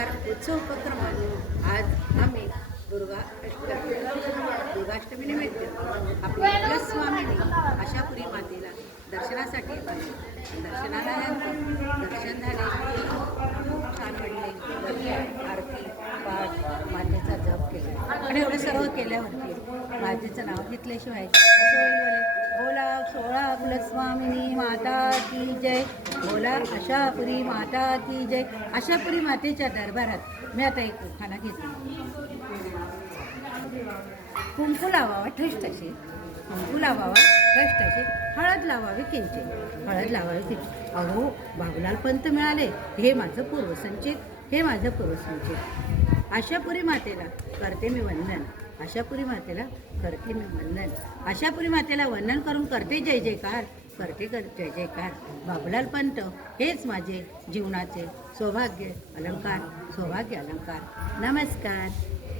नमस्कार. उत्सव उपक्रम आज आम्ही दुर्गाष्टमी निमित्त आपल्या कुलस्वामिनी आशापुरी मातेला दर्शनासाठी आलो. दर्शनाला दर्शन झाले, खूप छान वाटले. दर्शन, आरती, पाठ, मातेचा जप केला आणि एवढं सर्व केल्यावरती मातेचं नाव घेतल्याशिवाय असं होईल बोला सोळा कुलस्वामिनी माता की जय, बोला आशापुरी माता की जय. आशापुरी मातेच्या दरबारात मी आता एक उखाणा घेतला. कुंकू लावावा ठसठसे, कुंकू लावावा ठसठसे, हळद लावावी किंचित, हळद लावावी किंचित. अहो बाबूलाल पंत मिळाले, हे माझं पूर्वसंचित, हे माझं पूर्वसंचित. आशापुरी मातेला करते मी वंदन, आशापुरी मातेला करते मी वंदन, आशापुरी मातेला वंदन करून करते जय जयकार, करते जय जयकार. बाबूलाल पंत हेच माझे जीवनाचे सौभाग्य अलंकार, सौभाग्य अलंकार. नमस्कार.